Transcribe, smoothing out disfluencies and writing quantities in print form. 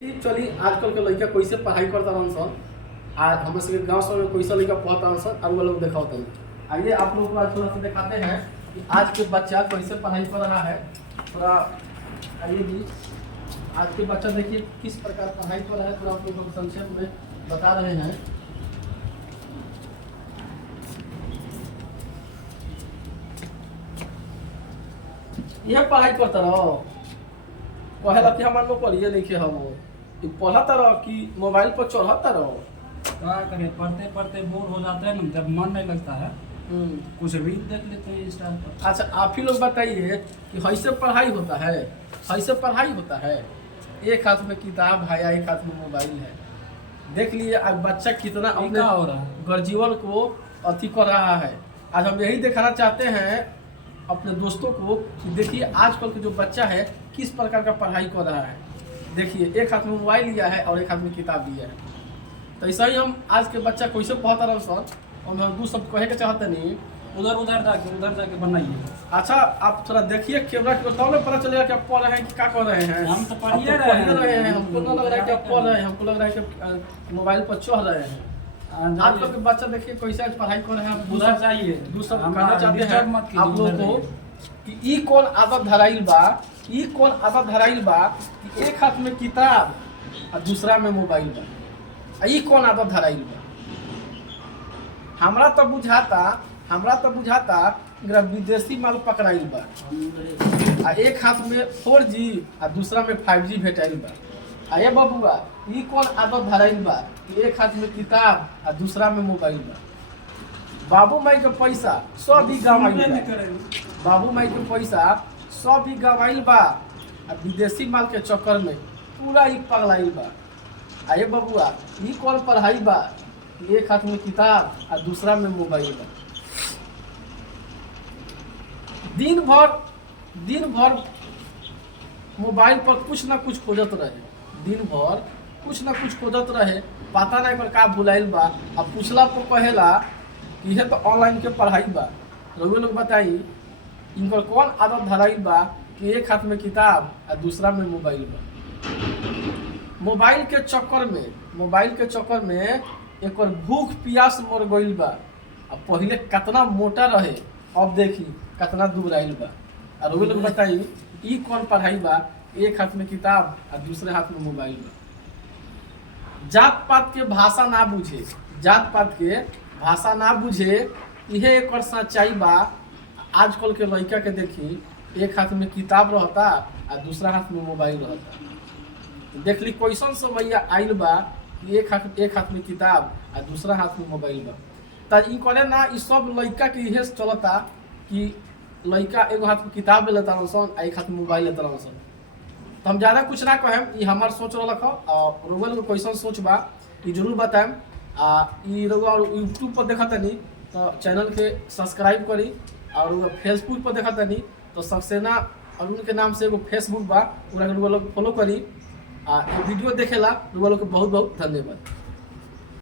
चली आजकल के लड़का कैसे पढ़ाई करता रहन सन। आज हमारे सबके गाँव सब में कैसे लड़का पढ़ता रहन सन और वो लोग दिखाते हैं। आइए आप लोग को आज थोड़ा सा दिखाते हैं कि आज के बच्चा कैसे पढ़ाई कर रहा है। थोड़ा आइए जी, आज के बच्चा देखिए किस प्रकार पढ़ाई कर रहा है, थोड़ा आप लोग को संक्षेप में बता रहे हैं। यह पढ़ाई करता रहो, कहेला कि हमारे लोग पढ़िए लिखे हम पढ़ता रहो कि मोबाइल पर चढ़ता रहो। क्या करें, पढ़ते पढ़ते बोर हो जाते हैं ना, जब मन नहीं लगता है कुछ रील देख लेते हैं इंस्टा पर। अच्छा आप ही लोग बताइए कि ऐसे पढ़ाई होता है, ऐसे पढ़ाई होता है। एक हाथ में किताब है या एक हाथ में मोबाइल है। देख लिए आज बच्चा कितना अपने हो रहा है, गर्जीवन को अति कर रहा है। आज हम यही दिखाना चाहते हैं अपने दोस्तों को कि देखिए आजकल के जो बच्चा है किस प्रकार का पढ़ाई कर रहा है। देखिए एक हाथ में मोबाइल लिया है और एक हाथ में किताब लिया है। तो ऐसा ही हम आज के बच्चा कैसे पढ़ता रह सर, और हम दू सब कहे के चाहते नहीं। उधर जाके बनाइए। अच्छा आप थोड़ा देखिए कैमरा के तब पता चलेगा कि आप पढ़ रहे हैं कि क्या कर रहे हैं। हम तो पढ़ रहे हैं, हमको नहीं लग रहा है कि आप पढ़ रहे हैं, हमको लग रहा है कि मोबाइल पर चढ़ रहे हैं। आजकल के बच्चा देखिए कैसे आज पढ़ाई कर रहे हैं। उधर जाइए, दूसरा कहना चाहते हैं आप लोगों को कि ई कौन आदत धराइल बा, ई कौन आदत धराइल बा कि एक हाथ में किताब और दूसरा में मोबाइल बा। ई कौन आदत धराइल बा। हमरा तो बुझाता मेरा विदेशी माल पकड़ाइल बा। आ एक हाथ में 4G और दूसरा में 5G भेटाइल बा। आये बबुआ ई कौन आदत धराइल बा कि एक हाथ में किताब और दूसरा में मोबाइल बा। बाबू माई के पैसा सब भी गवाइल बा, बाबू माई के पैसा सब भी गवाइल बा और विदेशी माल के चक्कर में पूरा ही पगलाइल बा। आये बबुआ ई कौन पढ़ाई बा कि एक हाथ में किताब और दूसरा में मोबाइल बा। दिन भर मोबाइल पर कुछ ना कुछ खोजत रहे, दिन भर कुछ ना कुछ खोजत रहे, पता नहीं पर का भुलाइल बा। अब पूछला पर कहेला कि यह तो ऑनलाइन के पढ़ाई बा। रउए लोग बताई इनकर कौन आदत धराइल बा कि एक हाथ में किताब और दूसरा में मोबाइल बा। मोबाइल के चक्कर में एक भूख प्यास मर गइल बा। अब पहले कितना मोटा रहे, अब देखी कितना दुबराइल बा। और रउए लोग बताई ई कौन पढ़ाई बा, एक हाथ में किताब और दूसरे हाथ में मोबाइल बा। जात पात के भाषा ना बुझे, यह एक सच्चाई बा। आजकल के लड़का के देखी एक हाथ में किताब रहता और दूसरा हाथ में मोबाइल रहता। देख ली कैसन समय आइल बा कि एक हाथ में किताब और दूसरा हाथ में मोबाइल बा। त ई करे ना ई सब लड़का के इहे चलता कि लड़का एगो हाथ में किताब ले लेता सन एक हाथ में मोबाइल लेता सन। तो हम ज़्यादा कुछ ना कहें, ई हमार सोच रख और रोगल को कैसन सोच बा ई जरूर बताएम। ई रोगा यूट्यूब पर देखा तनी तो चैनल के सब्सक्राइब करी, और फेसबुक पर देखा तनी तो सक्सेना अरुण के नाम से एगो फेसबुक बा, लोग फॉलो करी। वीडियो देखेला लोग के बहुत बहुत धन्यवाद।